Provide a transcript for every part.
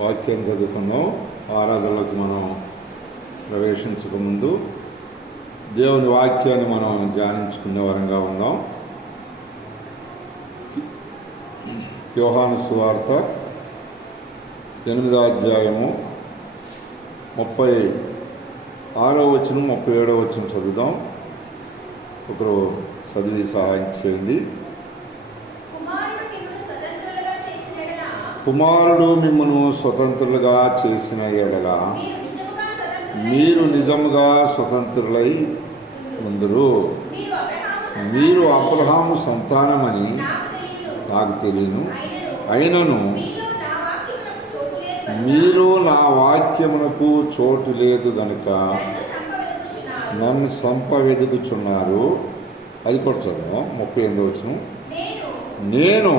వాక్యం చదువుకుందాం. ఆరాధనలోకి మనం ప్రవేశించక ముందు దేవుని వాక్యాన్ని మనం ధ్యానించుకునే వరంగా ఉందాం. యోహాను సువార్త 8వ అధ్యాయము 36వ వచనం 37వ వచనం చదువుదాం. ఒకరు చదివి సహాయం చేయండి. కుమారుడు మిమ్మను స్వతంత్రులుగా చేసిన ఎడల మీరు నిజముగా స్వతంత్రులై ఉందురు. మీరు అబ్రహాము సంతానమని నాకు తెలియను, అయినను మీరు నా వాక్యమునకు చోటు లేదు గనుక నన్ను సంపవెదుకుచున్నారు. అది కూడా చదువు 38వ వచనం. నేను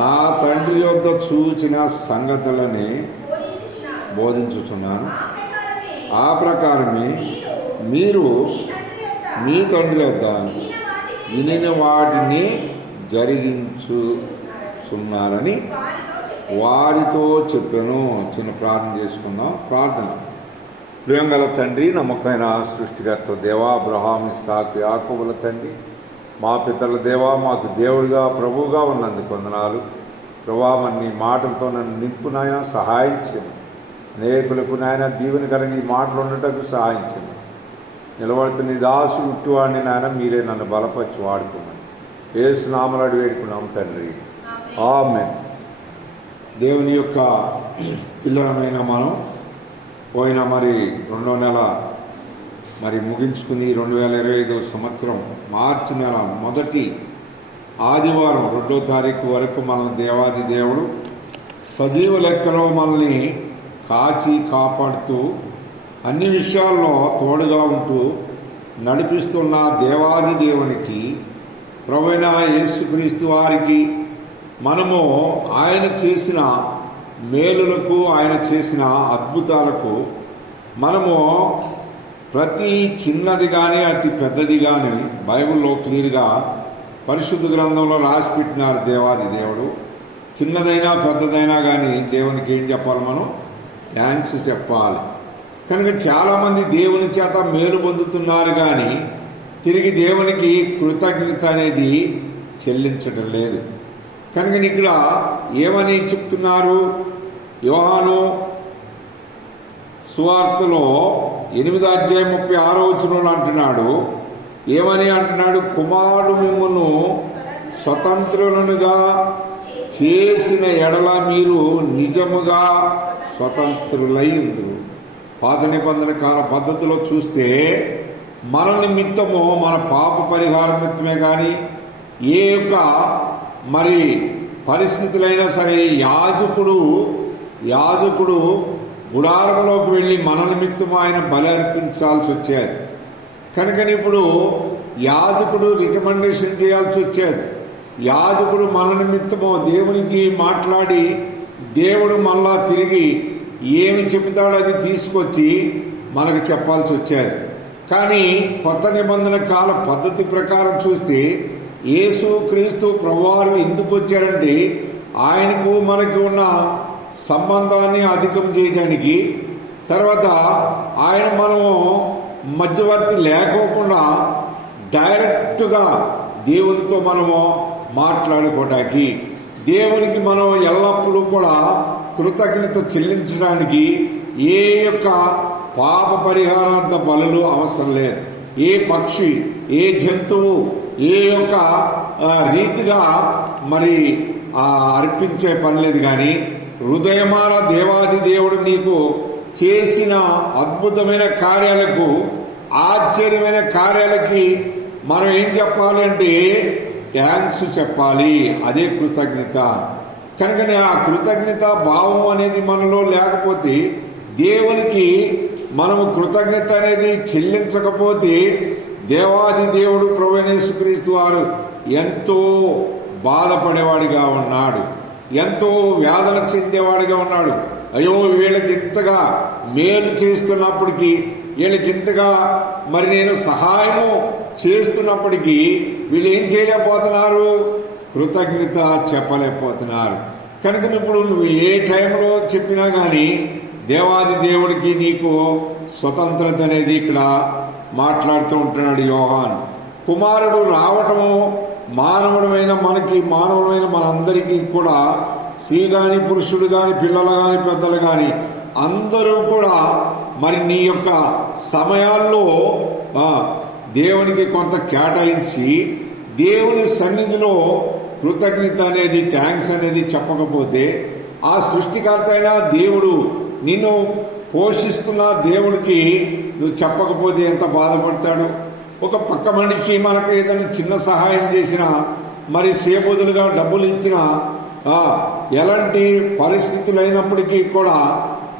నా తండ్రి యొద్ద చూచిన సంగతులని బోధించుచున్నాను. ఆ ప్రకారమే మీరు మీ తండ్రి యొద్ద వినిన వాటిని జరిగించుచున్నారని వారితో చెప్పాను. చిన్న ప్రార్థన చేసుకుందాం. ప్రార్థన. ప్రియంగల తండ్రి, నమ్మకమైన సృష్టికర్త దేవా, అబ్రహాము ఇస్సాకు యాకోబుల తండ్రి, మా పితరుల దేవా, మాకు దేవుడిగా ప్రభువుగా ఉన్నందుకు వందనాలు. ప్రభా, నీ మాటలతో నన్ను నింపు నాయన, సహాయం చేయండి. అనేకులకు నాయన దీవెన కలిగి ఈ మాటలు ఉండటకు సహాయం చేయండి. నిలబడుతున్న దాసు ఉట్టువాడిని నాయన మీరే నన్ను బలపరిచి వాడుకున్నాను. యేసు నామములో వేడుకున్నాం తండ్రి, ఆమేన్. దేవుని యొక్క పిల్లలమైన మనం పోయిన 2వ నెల ముగించుకుని 2025వ సంవత్సరం మార్చి నెల మొదటి ఆదివారం 2వ తారీఖు వరకు మనల్ని దేవాది దేవుడు సజీవ లెక్కలో మనల్ని కాచి కాపాడుతూ అన్ని విషయాల్లో తోడుగా ఉంటూ నడిపిస్తున్న దేవాది దేవునికి, ప్రభువైన యేసుక్రీస్తు వారికి మనము ఆయన చేసిన మేలులకు, ఆయన చేసిన అద్భుతాలకు మనము ప్రతి చిన్నది కానీ అతి పెద్దది కానీ బైబిల్లో క్లియర్గా పరిశుద్ధ గ్రంథంలో రాసిపెట్టినారు దేవాది దేవుడు. చిన్నదైనా పెద్దదైనా కానీ దేవునికి ఏం చెప్పాలి? మనం థ్యాంక్స్ చెప్పాలి. కనుక చాలామంది దేవుని చేత మేలు పొందుతున్నారు కానీ తిరిగి దేవునికి కృతజ్ఞత అనేది చెల్లించడం లేదు. కనుక ఇక్కడ ఏమని చెప్తున్నారు? యోహాను సువార్తలో 8వ అధ్యాయం 36వ వచనంలో అంటున్నాడు. ఏమని అంటున్నాడు? కుమారుడు మిమ్మును స్వతంత్రులనుగా చేసిన ఎడల మీరు నిజముగా స్వతంత్రులై ఉందురు. పాత నిబంధన కాల పద్ధతిలో చూస్తే మన నిమిత్తము, మన పాప పరిహార నిమిత్తమే కానీ ఏ యొక్క పరిస్థితులైనా సరే యాజకుడు గుడారంలోకి వెళ్ళి మన నిమిత్తం ఆయన బలి అర్పించాల్సి వచ్చేది. కనుక ఇప్పుడు యాజకుడు రికమెండేషన్ చేయాల్సి వచ్చేది. యాజకుడు మన నిమిత్తము దేవునికి మాట్లాడి దేవుడు మళ్ళా తిరిగి ఏమి చెబుతాడో అది తీసుకొచ్చి మనకు చెప్పాల్సి వచ్చేది. కానీ కొత్త నిబంధన కాల పద్ధతి ప్రకారం చూస్తే యేసు క్రీస్తు ప్రభువారు ఎందుకు వచ్చారంటే ఆయనకు మనకు ఉన్న సంబంధాన్ని అధికం చేయడానికి, తర్వాత ఆయన మనము మధ్యవర్తి లేకోకుండా డైరెక్ట్గా దేవునితో మనము మాట్లాడుకోవటానికి, దేవునికి మనం ఎల్లప్పుడూ కూడా కృతజ్ఞత చెల్లించడానికి ఏ యొక్క పాప పరిహారార్థ బలులు అవసరం లేదు. ఏ పక్షి, ఏ జంతువు, ఏ యొక్క రీతిగా అర్పించే పని లేదు. కానీ హృదయమాన దేవాది దేవుడు నీకు చేసిన అద్భుతమైన కార్యాలకు, ఆశ్చర్యమైన కార్యాలకి మనం ఏం చెప్పాలి అంటే థ్యాంక్స్ చెప్పాలి. అదే కృతజ్ఞత. కనుకనే ఆ కృతజ్ఞత భావం అనేది మనలో లేకపోతే, దేవునికి మనము కృతజ్ఞత అనేది చెల్లించకపోతే దేవాది దేవుడు ప్రభువైన యేసుక్రీస్తు వారు ఎంతో బాధపడేవాడిగా ఉన్నాడు, ఎంతో వేదన చెందేవాడిగా ఉన్నాడు. అయ్యో, వీళ్ళకి ఇంతగా మేలు చేస్తున్నప్పటికీ, వీళ్ళకి ఇంతగా నేను సహాయము చేస్తున్నప్పటికీ వీళ్ళు ఏం చేయలేకపోతున్నారు? కృతజ్ఞత చెప్పలేకపోతున్నారు. కనుక ఇప్పుడు నువ్వు ఏ టైంలో చెప్పినా కానీ దేవాది దేవుడికి నీకు స్వతంత్రత అనేది ఇక్కడ మాట్లాడుతూ ఉంటున్నాడు యోహాను. కుమారుడు రావటము మానవుడమైన మనందరికీ కూడా, స్త్రీ కానీ పురుషుడు కానీ పిల్లలు కానీ పెద్దలు కానీ అందరూ కూడా మరి నీ యొక్క సమయాల్లో దేవునికి కొంత కేటాయించి దేవుని సన్నిధిలో కృతజ్ఞత అనేది, థ్యాంక్స్ అనేది చెప్పకపోతే, ఆ సృష్టికర్త అయిన దేవుడు నిన్ను పోషిస్తున్న దేవుడికి నువ్వు చెప్పకపోతే ఎంత బాధపడతాడు. ఒక పక్క మనిషి మనకు ఏదైనా చిన్న సహాయం చేసినా, మరి సేబదులుగా డబ్బులు ఇచ్చినా, ఎలాంటి పరిస్థితులు అయినప్పటికీ కూడా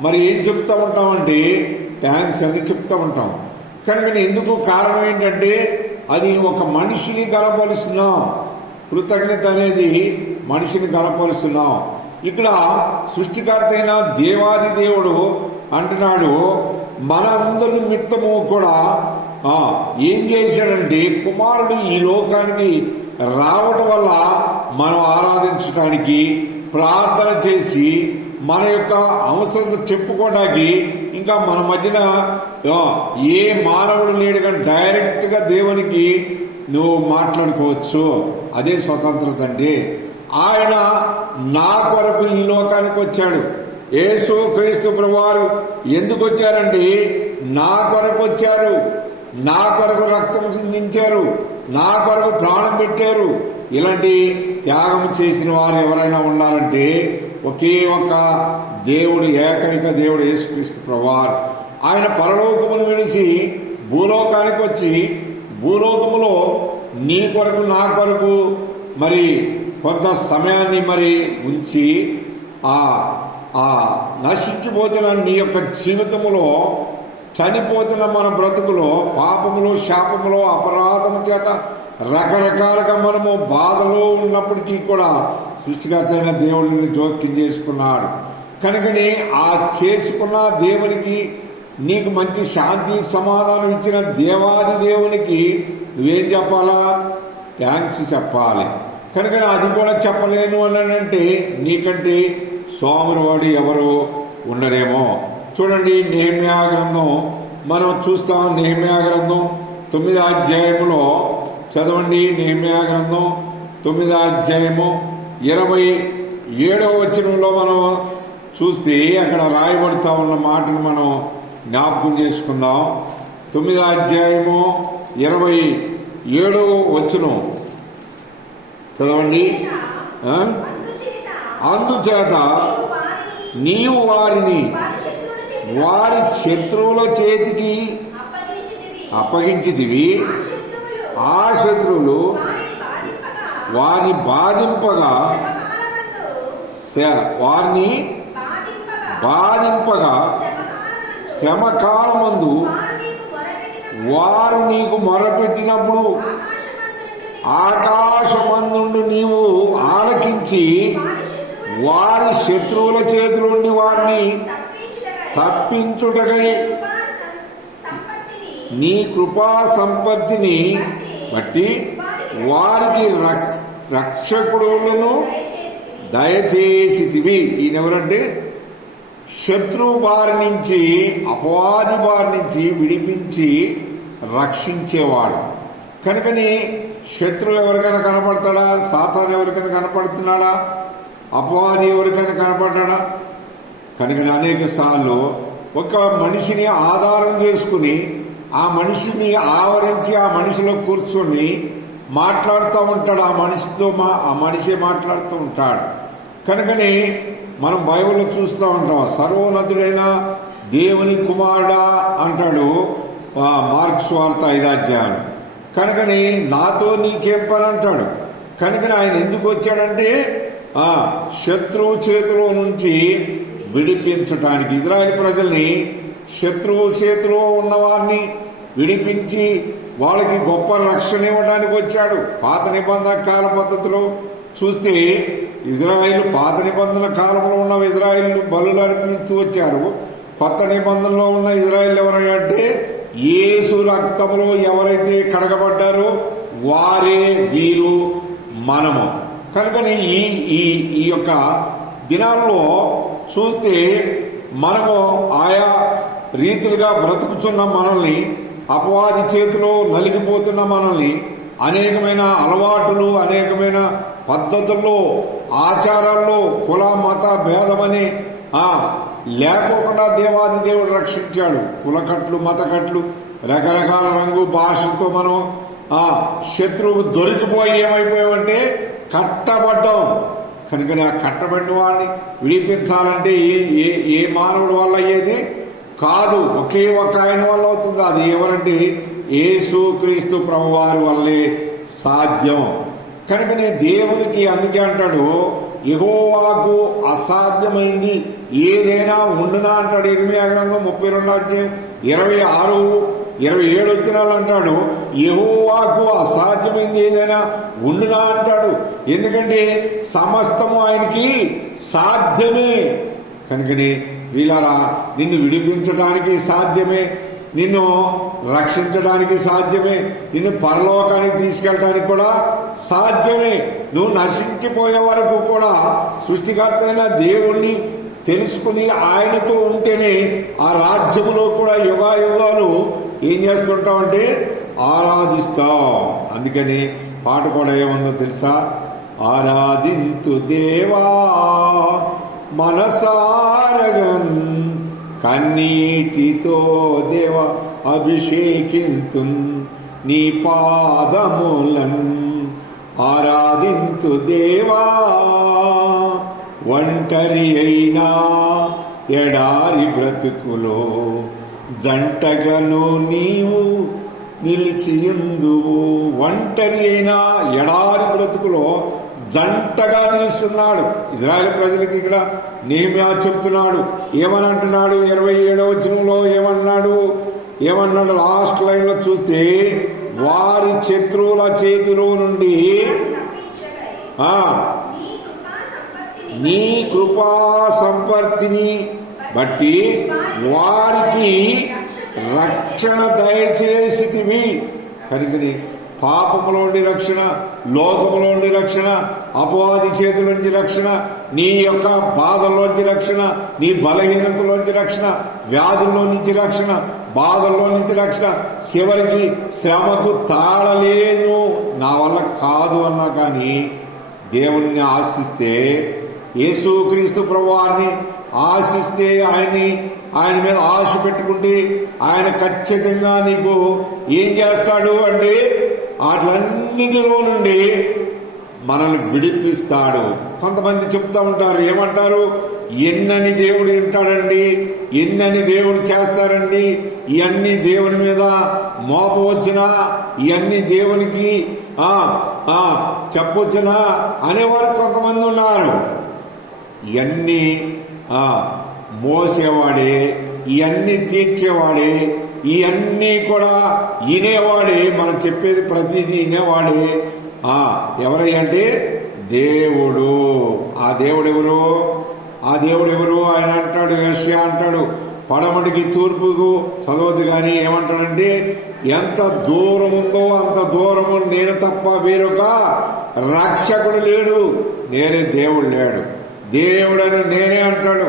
మరి ఏం చెప్తూ ఉంటామంటే థ్యాంక్స్ అని చెప్తూ ఉంటాం. కనుక ఎందుకు కారణం ఏంటంటే అది ఒక మనిషిని గనపరుస్తున్నాం. కృతజ్ఞత అనేది మనిషిని గనపరుస్తున్నాం. ఇక్కడ సృష్టికర్త అయిన దేవాది దేవుడు అంటున్నాడు, మనందరి నిమిత్తము కూడా ఏం చేశాడంటే కుమారుడు ఈ లోకానికి రావటం వల్ల మనం ఆరాధించడానికి, ప్రార్థన చేసి మన యొక్క అవసరత చెప్పుకోవడానికి, ఇంకా మన మధ్యన ఏ మానవుడు లేడు కానీ డైరెక్ట్గా దేవునికి నువ్వు మాట్లాడుకోవచ్చు. అదే స్వతంత్రత అంటే. ఆయన నా కొరకు ఈ లోకానికి వచ్చాడు. యేసు క్రీస్తు ప్రభువారు ఎందుకు వచ్చారంటే నా కొరకు వచ్చారు, నా కొరకు రక్తం చిందించారు, నా కొరకు ప్రాణం పెట్టారు. ఇలాంటి త్యాగం చేసిన వారు ఎవరైనా ఉన్నారంటే ఒకే ఒక్క దేవుడు, ఏకైక దేవుడు యేసుక్రీస్తు ప్రభువారు. ఆయన పరలోకమును విడిచి భూలోకానికి వచ్చి భూలోకములో నీ కొరకు నా కొరకు మరి కొంత సమయాన్ని మరి ఉంచి ఆ నశించిపోతున్న నీ యొక్క జీవితములో, చనిపోతున్న మన బ్రతుకులో, పాపములో, శాపములో, అపరాధము చేత రకరకాలుగా మనము బాధలో ఉన్నప్పటికీ కూడా సృష్టికర్త అయిన దేవుడిని జోక్యం చేసుకున్నాడు. కనుకని ఆ చేసుకున్న దేవునికి, నీకు మంచి శాంతి సమాధానం ఇచ్చిన దేవాది దేవునికి నువ్వేం చెప్పాలా? థ్యాంక్స్ చెప్పాలి. కనుక అది కూడా చెప్పలేను అనంటే నీకంటే సోమరివాడు ఎవరు ఉండరేమో. చూడండి, నెహెమ్యా గ్రంథం మనం చూస్తాం. నెహెమ్యా గ్రంథం 9వ అధ్యాయములో చదవండి. నెహెమ్యా గ్రంథం 9వ అధ్యాయము 27వ వచనంలో మనం చూస్తే అక్కడ రాయబడుతూ ఉన్న మాటను మనం జ్ఞాపకం చేసుకుందాం. 9వ అధ్యాయము 27వ వచనం చదవండి. అందుచేత నీవు వారిని వారి శత్రువుల చేతికి అప్పగించితివి. ఆ శత్రువులు వారిని బాధింపగా శ్రమకాలమందు వారు నీకు మొరపెట్టినప్పుడు ఆకాశమందుండి నీవు ఆలకించి వారి శత్రువుల చేతుల నుండి వారిని తప్పించుటకై నీ కృపా సంపత్తిని బట్టి వారికి రక్షకుడులను దయచేసితివి. ఈయనెవరంటే శత్రువు బారి నుంచి, అపవాది బారి నుంచి విడిపించి రక్షించేవాడు. కనుకని శత్రువు ఎవరికైనా కనపడతాడా? సాతాను ఎవరికైనా కనపడుతున్నాడా? అపవాది ఎవరికైనా కనపడ్డా? కనుక అనేక సార్లు ఒక మనిషిని ఆధారం చేసుకుని ఆ మనిషిని ఆవరించి ఆ మనిషిలో కూర్చొని మాట్లాడుతూ ఉంటాడు. ఆ మనిషే మాట్లాడుతూ ఉంటాడు. కనుకని మనం బైబిల్లో చూస్తూ ఉంటాం. సర్వోన్నతుడైన దేవుని కుమారుడా అంటాడు మార్కు సువార్త 5వ అధ్యాయం. కనుకని నాతో నీకేం పని అంటాడు. కనుకని ఆయన ఎందుకు వచ్చాడంటే శత్రువు చేతిలో నుంచి విడిపించటానికి, ఇజ్రాయేల్ ప్రజల్ని శత్రువు చేతిలో ఉన్నవారిని విడిపించి వాళ్ళకి గొప్ప రక్షణ ఇవ్వడానికి వచ్చాడు. పాత నిబంధన కాల పద్ధతిలో చూస్తే ఇజ్రాయిల్ పాత నిబంధన కాలంలో ఉన్న ఇజ్రాయిల్ బలులు అర్పిస్తూ వచ్చారు. కొత్త నిబంధనలో ఉన్న ఇజ్రాయిల్ ఎవరంటే యేసు రక్తంలో ఎవరైతే కడగబడ్డారో వారే వీరు మనము. కనుకని ఈ యొక్క దినాల్లో చూస్తే మనము ఆయా రీతిలుగా బ్రతుకుతున్న మనల్ని, అపవాది చేతిలో నలిగిపోతున్న మనల్ని, అనేకమైన అలవాటులు, అనేకమైన పద్ధతుల్లో, ఆచారాల్లో కుల మత భేదమని లేకోకుండా దేవాది దేవుడు రక్షించాడు. కులకట్లు, మతకట్లు, రకరకాల రంగు భాషతో మనం శత్రువు దొరికిపోయి ఏమైపోయామంటే కట్టబడ్డాం. కనుక ఆ కట్టబడిన వాడిని విడిపించాలంటే ఏ మానవుడి వల్ల అయ్యేది కాదు, ఒకే ఒక్క ఆయన వల్ల అవుతుంది. అది ఎవరంటే యేసుక్రీస్తు ప్రభువారి వల్లే సాధ్యం. కనుక నేను దేవునికి అందుకే అంటాడు, యెహోవాకు అసాధ్యమైంది ఏదైనా ఉండునా అంటాడు. ఇర్మియా గ్రంథం 32:26-27 వచ్చినాలు అంటాడు, యెహోవాకు అసాధ్యమైంది ఏదైనా ఉండునా అంటాడు. ఎందుకంటే సమస్తము ఆయనకి సాధ్యమే. కనుకని వీళ్ళారా, నిన్ను విడిపించడానికి సాధ్యమే, నిన్ను రక్షించడానికి సాధ్యమే, నిన్ను పరలోకానికి తీసుకెళ్ళడానికి కూడా సాధ్యమే. నువ్వు నశించిపోయే వరకు కూడా సృష్టికర్త అయిన దేవుణ్ణి తెలుసుకుని ఆయనతో ఉంటేనే ఆ రాజ్యములో కూడా యుగాయుగాలు ఏం చేస్తుంటావంటే ఆరాధిస్తావు. అందుకని పాట కూడా ఏముందో తెలుసా? ఆరాధింతు దేవా మనసారగన్, కన్నీటితో దేవ అభిషేకింతున్, నీ పాదములన్ ఆరాధింతు దేవా. ఒంటరి అయినా ఎడారి బ్రతుకులో జంటగను నీవు నిలిచియుందువు. ఒంటరి అయినా ఎడారి బ్రతుకులో జంటగా నిలుస్తున్నాడు. ఇజ్రాయేల్ ప్రజలకి ఇక్కడ నెహెమ్యా చెప్తున్నాడు. ఏమని అంటున్నాడు? 27వ వచనంలో ఏమన్నాడు? లాస్ట్ లైన్ లో చూస్తే, వారి శత్రువుల చేతిలో నుండి నీ కృపా సంపత్తిని బట్టి వారికి రక్షణ దయచేసితివి. కనుకని పాపములోండి రక్షణ, లోకములోండి రక్షణ, అపవాది చేతులోంచి రక్షణ, నీ యొక్క బాధల్లోంచి రక్షణ, నీ బలహీనతలోంచి రక్షణ, వ్యాధుల్లో నుంచి రక్షణ, బాధల్లో నుంచి రక్షణ, చివరికి శ్రమకు తాళలేను నా వల్ల కాదు అన్నా కానీ దేవుణ్ణి ఆశిస్తే, యేసుక్రీస్తు ప్రభువారిని ఆశిస్తే, ఆయన మీద ఆశ పెట్టుకుంటే ఆయన ఖచ్చితంగా నీకు ఏం చేస్తాడు అంటే వాటిలన్నిటిలో నుండి మనల్ని విడిపిస్తాడు. కొంతమంది చెప్తా ఉంటారు, ఏమంటారు? ఎన్నని దేవుడు వింటాడండి, ఎన్నని దేవుడు చేస్తారండి, ఇవన్నీ దేవుని మీద మోపవచ్చునా, ఇవన్నీ దేవునికి చెప్పొచ్చునా అనేవారు కొంతమంది ఉన్నారు. ఇవన్నీ మోసేవాడే, ఇవన్నీ తీర్చేవాడే, ఇవన్నీ కూడా వినేవాడే, మనం చెప్పేది ప్రతిదీ వినేవాడే. ఎవరంటే దేవుడు. ఆ దేవుడు ఎవరు? ఆయన అంటాడు, యెషయా అంటాడు, పడమటికి తూర్పుకు చదవద్దు కానీ ఏమంటాడంటే, ఎంత దూరం ఉందో అంత దూరము నేను తప్ప వేరొక రక్షకుడు లేడు, నేనే దేవుడు లేడు, దేవుడని నేనే అంటాడు.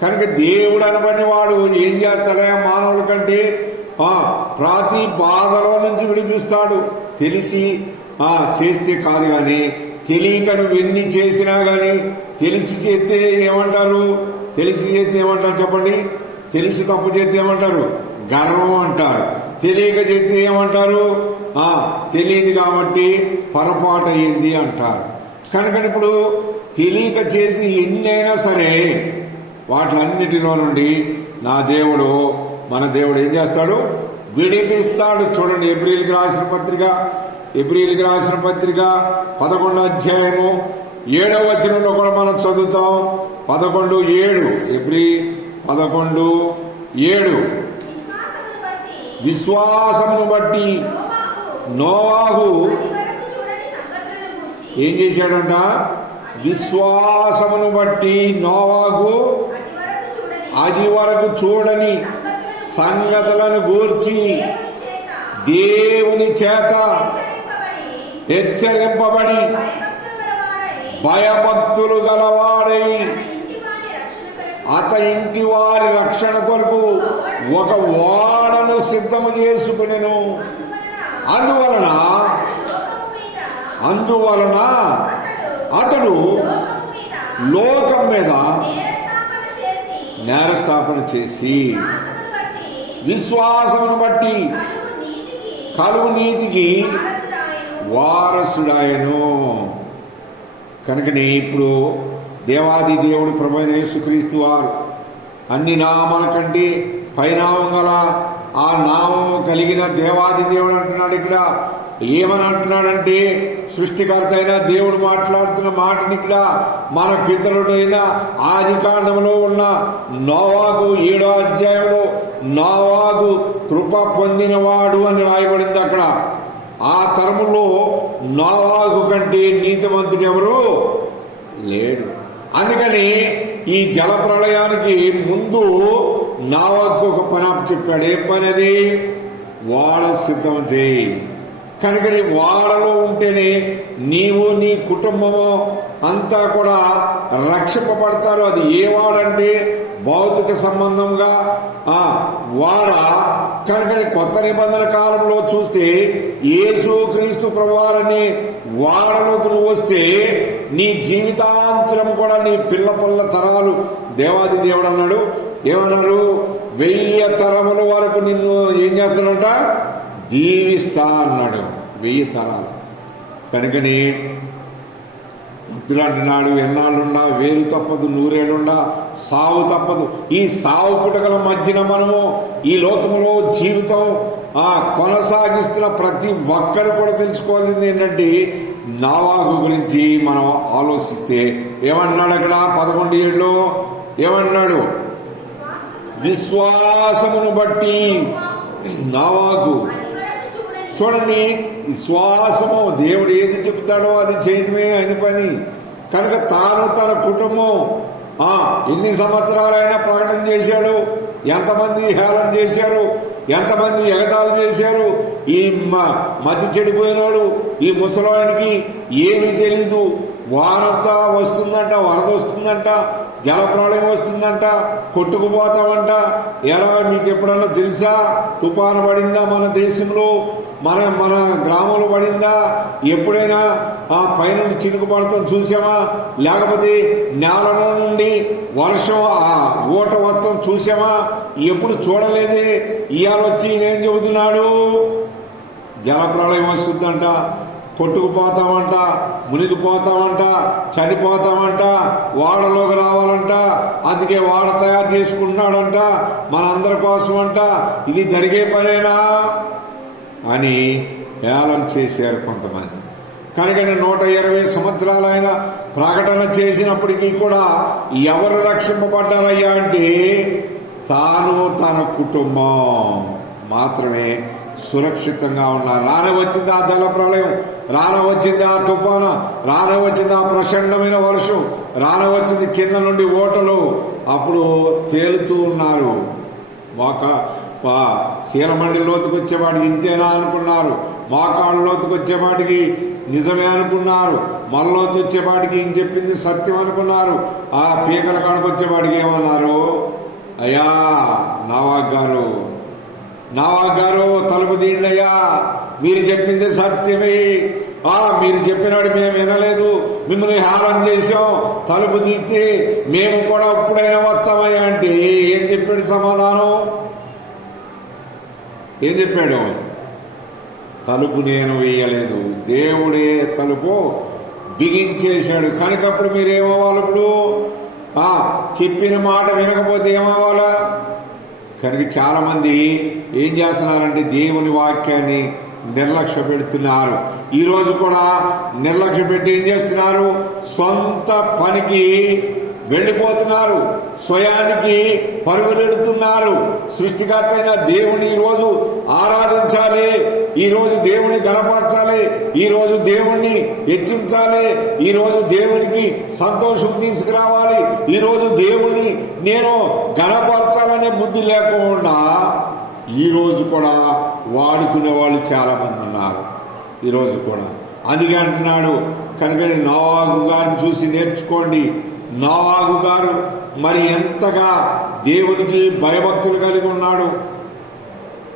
కనుక దేవుడు అనబడిన వాడు ఏం చేస్తాడా మానవుల కంటే? ప్రతి బాధలో నుంచి విడిపిస్తాడు. తెలిసి చేస్తే కాదు కానీ, తెలియక నువ్వు ఎన్ని చేసినా కానీ, తెలిసి చేస్తే ఏమంటారు? చెప్పండి. తెలిసి తప్పు చేస్తే ఏమంటారు? గర్వం అంటారు. తెలియక చేస్తే ఏమంటారు? తెలియదు కాబట్టి పొరపాటు అయ్యింది అంటారు. కనుక ఇప్పుడు తెలియక చేసిన ఎన్నైనా సరే వాటిలన్నిటిలో నుండి నా దేవుడు, మన దేవుడు ఏం చేస్తాడు? విడిపిస్తాడు. చూడండి, ఎబ్రీయులకు రాసిన పత్రిక 11వ అధ్యాయము 7వ వచనంలో కూడా మనం చదువుతాం. 11:7 ఎబ్రీ 11:7 విశ్వాసమును బట్టి నోవాహు ఏం చేశాడంట? విశ్వాసమును బట్టి నోవాహు అది వరకు చూడని సంగతులను గూర్చి దేవుని చేత హెచ్చరింపబడి భయభక్తులు గలవాడై అతని ఇంటి వారి రక్షణ కొరకు ఒక ఓడను సిద్ధము చేసుకునెను. అందువలన అతడు లోకం మీద నేరస్థాపన చేసి విశ్వాసమును బట్టి కలుగు నీతికి వారసుడాయను. కనుకనే ఇప్పుడు దేవాది దేవుడు ప్రభువైన యేసుక్రీస్తు వారు అన్ని నామాల కంటే పైనామం గల ఆ నామం కలిగిన దేవాది దేవుడు అంటున్నాడు. ఇక్కడ ఏమని అంటున్నాడంటే, సృష్టికర్త అయిన దేవుడు మాట్లాడుతున్న మాటని ఇక్కడ మన పితరుడైన ఆది కాండంలో ఉన్న నోవాహు 7వ అధ్యాయంలో నోవాహు కృప పొందినవాడు అని రాయబడింది. అక్కడ ఆ తరములో నోవాహు కంటే నీతిమంతుడు ఎవరు లేడు. అందుకని ఈ జల ప్రళయానికి ముందు నోవాహుకు ఒక పని చెప్పాడు. ఏ పని అది? వాడ సిద్ధం చేయి. కనుక నీ వాడలో ఉంటేనే నీవు నీ కుటుంబము అంతా కూడా రక్షింపబడతారు. అది ఏ వాడంటే భౌతిక సంబంధంగా వాడ. కనుక కొత్త నిబంధన కాలంలో చూస్తే యేసు క్రీస్తు ప్రభువారని వాడలోకి నువ్వు వస్తే నీ జీవితాంతరం కూడా నీ పిల్ల తరాలు దేవాది దేవుడు అన్నాడు. ఏమన్నారు? 1000 తరముల వరకు నిన్ను ఏం చేస్తాడంట? దీవిస్తా అన్నాడు. 1000 తరాలు. కనుకని భక్తులంటున్నాడు, ఎన్నాళ్ళున్నా వేరు తప్పదు, 100 ఏళ్ళున్నా సావు తప్పదు. ఈ సావు పుటకల మధ్యన మనము ఈ లోకంలో జీవితం కొనసాగిస్తున్న ప్రతి ఒక్కరు కూడా తెలుసుకోవాల్సింది ఏంటంటే, నోవాహు గురించి మనం ఆలోచిస్తే ఏమన్నాడు అక్కడ 11:7 ఏమన్నాడు? విశ్వాసమును బట్టి నోవాహు. చూడండి, విశ్వాసము దేవుడు ఏది చెప్తాడో అది చేయటమే ఆయన పని. కనుక తాను తన కుటుంబం ఎన్ని సంవత్సరాలైనా ప్రకటన చేశాడు. ఎంతమంది హేళన చేశారు, ఎంతమంది ఎగతాలు చేశారు. ఈ మతి చెడిపోయినోడు, ఈ ముసలానికి ఏమీ తెలీదు. వారంతా వస్తుందంట, వరద వస్తుందంట, జలప్రళయం వస్తుందంట, కొట్టుకుపోతామంట. ఎలా మీకు ఎప్పుడన్నా తెలుసా? తుఫాను పడిందా మన దేశంలో, మన గ్రామంలో పడిందా? ఎప్పుడైనా పైనుండి చినుకు పడతాం చూసామా? లేకపోతే నేలలో నుండి వర్షం ఊట వత్తం చూసామా? ఎప్పుడు చూడలేదే. ఇవాళ వచ్చి నేను చెబుతున్నాడు, జలప్రళయం వస్తుందంట, కొట్టుకుపోతామంట, మునిగిపోతామంట, చనిపోతామంట, వాడలోకి రావాలంట, అందుకే వాడ తయారు చేసుకుంటున్నాడంట మనందరి కోసం అంట. ఇది జరిగే పనేనా అని హేళన చేశారు కొంతమంది. కనుక 120 సంవత్సరాలు ఆయన ప్రకటన చేసినప్పటికీ కూడా ఎవరు రక్షింపబడ్డారయ్యా అంటే తాను తన కుటుంబం మాత్రమే సురక్షితంగా ఉన్నారు. రానవచ్చింది ఆ జల ప్రళయం, రానవచ్చింది ఆ తుఫాను, రానవచ్చింది ఆ ప్రచండమైన వర్షం, రానవచ్చింది కింద నుండి ఓటలు. అప్పుడు తేలుతూ ఉన్నారు. శీలమండి లోతుకు వచ్చేవాడికి ఇంతేనా అనుకున్నారు. మోకాళ్ళ లోతుకు వచ్చేవాటికి నిజమే అనుకున్నారు. మల్లోతు వచ్చేవాటికి ఏం చెప్పింది సత్యం అనుకున్నారు. ఆ పీకల కాడికి వచ్చేవాడికి ఏమన్నారు? అయ్యా నోవాహు గారు తలుపు తీయండియ్యా, మీరు చెప్పింది సత్యమే. మీరు చెప్పినాడు మేము వినలేదు, మిమ్మల్ని హేళన చేసాం, తలుపు తీస్తే మేము కూడా ఎప్పుడైనా వస్తామయ్యా అంటే ఏం చెప్పాడు సమాధానం? ఏం చెప్పాడు? తలుపు నేను వేయలేదు, దేవుడే తలుపు బిగించేశాడు. కనుకప్పుడు మీరేమవ్వాలి? ఇప్పుడు చెప్పిన మాట వినకపోతే ఏమవ్వాలా? కనుక చాలామంది ఏం చేస్తున్నారంటే దేవుని వాక్యాన్ని నిర్లక్ష్య పెడుతున్నారు. ఈరోజు కూడా నిర్లక్ష్య పెట్టి ఏం చేస్తున్నారు? సొంత పనికి వెళ్ళిపోతున్నారు, స్వయానికి పరుగులెడుతున్నారు. సృష్టికర్త అయిన దేవుని ఈరోజు ఆరాధించాలి, ఈరోజు దేవుని గణపరచాలి, ఈరోజు దేవుణ్ణి హెచ్చించాలి, ఈరోజు దేవునికి సంతోషం తీసుకురావాలి, ఈరోజు దేవుణ్ణి నేను గణపరచాలనే బుద్ధి లేకుండా ఈరోజు కూడా వాడుకునే వాళ్ళు చాలామంది ఉన్నారు ఈరోజు కూడా. అందుకే అంటున్నాడు, కనుక నోవాహు గారిని చూసి నేర్చుకోండి. నోవాహు గారు మరి ఎంతగా దేవునికి భయభక్తులు కలిగి ఉన్నాడు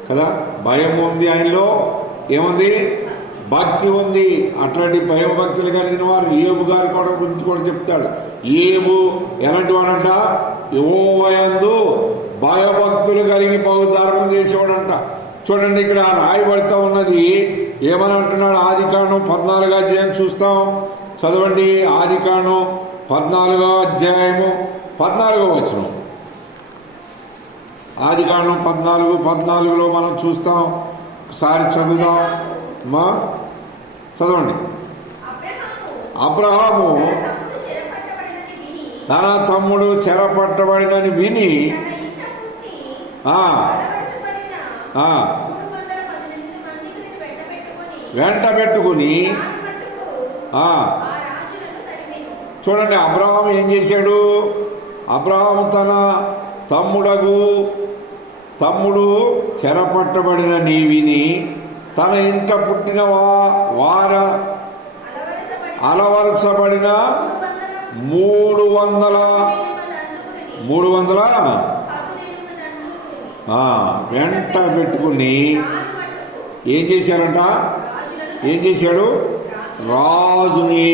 కదా. భయం ఉంది ఆయనలో, ఏముంది? భక్తి ఉంది. అట్లాంటి భయభక్తులు కలిగిన వారు ఏబు గారి కూడా గురించి కూడా చెప్తాడు. ఏబు ఎలాంటి వాడంట? యెహోవాయందు భయభక్తులు కలిగి బహుధర్మం చేసేవాడంట. చూడండి, ఇక్కడ రాయబడుతూ ఉన్నది. ఏమని అంటున్నాడు? ఆదికాండం 14వ అధ్యాయం చూస్తాం, చదవండి. ఆదికాండం 14వ అధ్యాయము 14వ వచనం. ఆదికాండం 14:14లో మనం చూస్తాం. ఒకసారి చదువుదాం మా, చదవండి. అబ్రహాము తన తమ్ముడు చెరపట్టబడినని విని వెంట పెట్టుకుని, చూడండి అబ్రహాము ఏం చేశాడు? అబ్రహాము తన తమ్ముడు చెరపట్టబడిన నీ విని తన ఇంట పుట్టిన అలవరచబడిన 300 వెంట పెట్టుకుని ఏం చేశారంట? ఏం చేశాడు? రాజుని